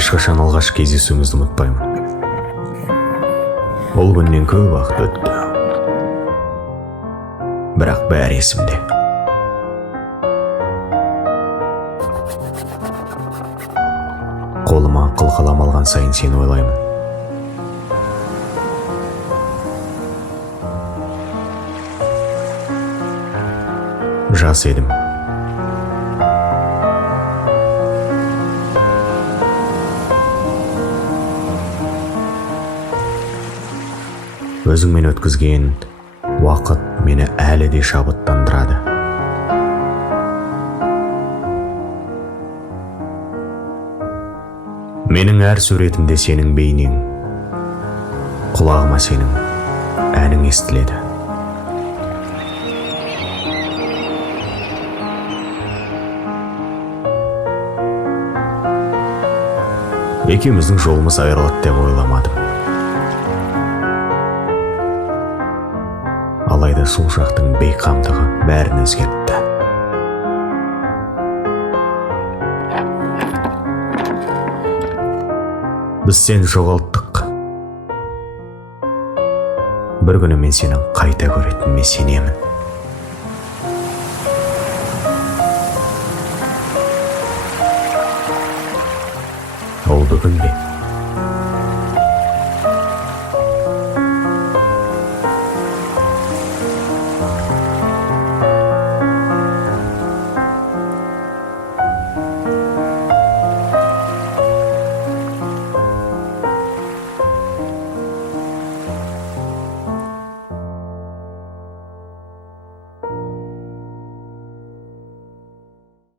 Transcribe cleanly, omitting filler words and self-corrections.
ешқашан алғаш кездесуімізді ұмытпаймын. Ол күннен көп уақыт өтті. Бірақ бәрі есімде. Қолыма қылқалам алған сайын сені ойлаймын. Жас едім. Өзіңмен өткізген уақыт мені әлі де шабыттандырады. Менің әр суретімде сенің бейнең, құлағыма сенің әнің естіледі. Екеуміздің жолымыз айырылады деп ойламадым. Алайда сол жақтың бейқамдығы бәрін өзгертті. Біз сені жоғалттық. Бір күні мен сенің қайта көретініме сенемін. Ол бүгін бе?